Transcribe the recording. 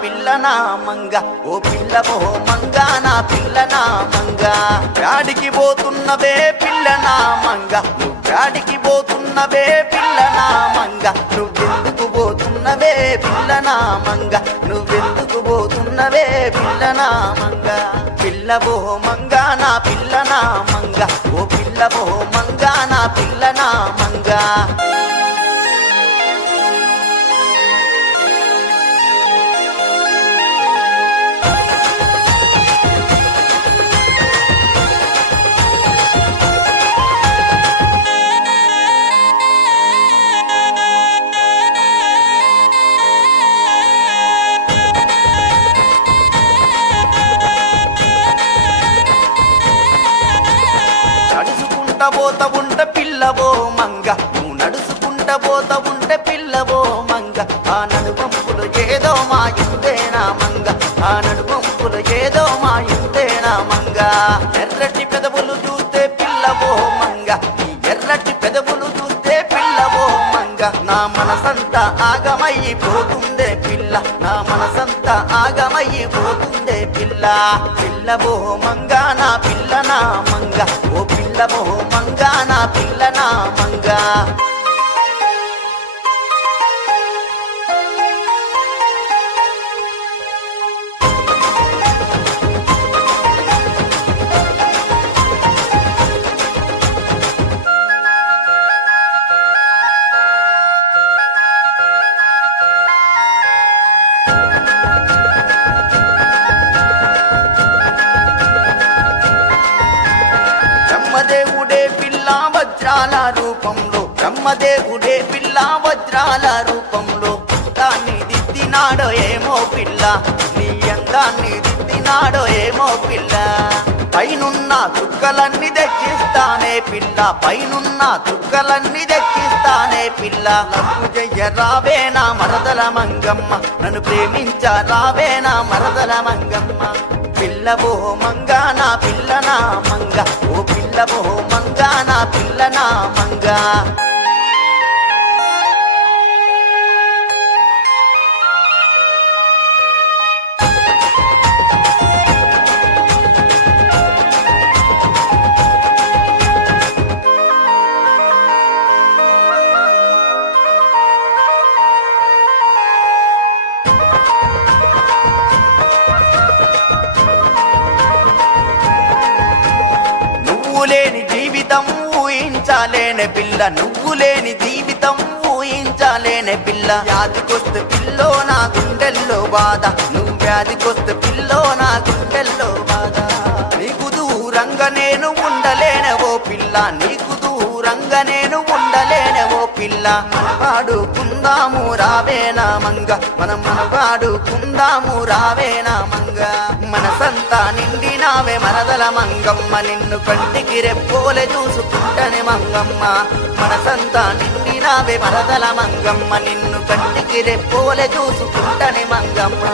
పిల్ల నా మంగ, ఓ పిల్లవో మంగ నా పిల్ల నా మంగ. గాడికి పోతున్నవే పిల్ల నా మంగ, నువ్వు గాడికి పోతున్నవే పిల్ల నా మంగ. నువ్వెందుకు పోతున్నవే పిల్ల నా మంగ, నువ్వెందుకు పోతున్నవే పిల్ల నా మంగ. పిల్లవో మంగ నా పిల్ల నా మంగ, ఓ పిల్లవో మంగ నా పిల్ల నా మంగ. నడుచుకుంట పోత ఉంట పిల్లవో మంగ, నువ్వు నడుచుకుంట పోత ఉంటే పిల్లవో మంగ. ఆ నడువంపులు ఏదో మాయిందేనా మంగ, ఆ నడువంపులు ఏదో మాయిందేనా మంగ. ఎర్రటి పెదవులు చూస్తే పిల్లవో మంగ, ఈ ఎర్రటి పెదవులు చూస్తే పిల్లవో మంగ. నా మనసంతా ఆగమైపోతుందే పిల్ల, నా మనసంతా ఆగమైపోతుందే పిల్ల. పిల్లవో మంగ నా పిల్ల నా మంగ, ఓ పిల్లవో మంగ నా పిల్ల నా మంగ. బ్రహ్మదేవుడే పిల్ల వజ్రాల రూపంలో, బ్రహ్మదేవుడే పిల్ల వజ్రాల రూపంలో. దాన్ని దిద్దినాడో ఏమో పిల్ల, నీ అందాన్ని దిద్దినాడో ఏమో పిల్ల. పైనున్న చుక్కలన్నీ దక్కిస్తానే పిల్ల, పైనున్న చుక్కలన్నీ దక్కిస్తానే పిల్ల. నన్ను జయ్య రావే నా మరదల మంగమ్మ, నన్ను ప్రేమించ రావే నా మరదల మంగమ్మ. పిల్లవో మంగ నా పిల్ల నా మంగ, ఓ పిల్లవో మంగ నా పిల్ల నా మంగ. నువ్వు లేని జీవితం ఊహించాలేనే పిల్ల, నువ్వు లేని జీవితం ఊహించాలేనే పిల్ల. వ్యాధికొస్తే పిల్లో నా గుండెల్లో బాధ, నువ్వు వ్యాధికొస్తే పిల్లో నా గుండెల్లో బాధ. నీకు దూరంగా నేను ఉండలేనే ఓ పిల్ల, నీకు దూరంగా నేను ఉండలేనే ఓ పిల్ల. మనం వాడుకుందాము రావే నా మంగ, మనం వాడుకుందాము రావే నా మంగ. మనసంతా నిండినావే మరదల మంగమ్మ, నిన్ను కంటికి రెప్పోలే చూసుకుంటనే మంగమ్మ. మనసంతా నిండినావే మరదల మంగమ్మ, నిన్ను కంటికి రెప్పోలే చూసుకుంటనే మంగమ్మ.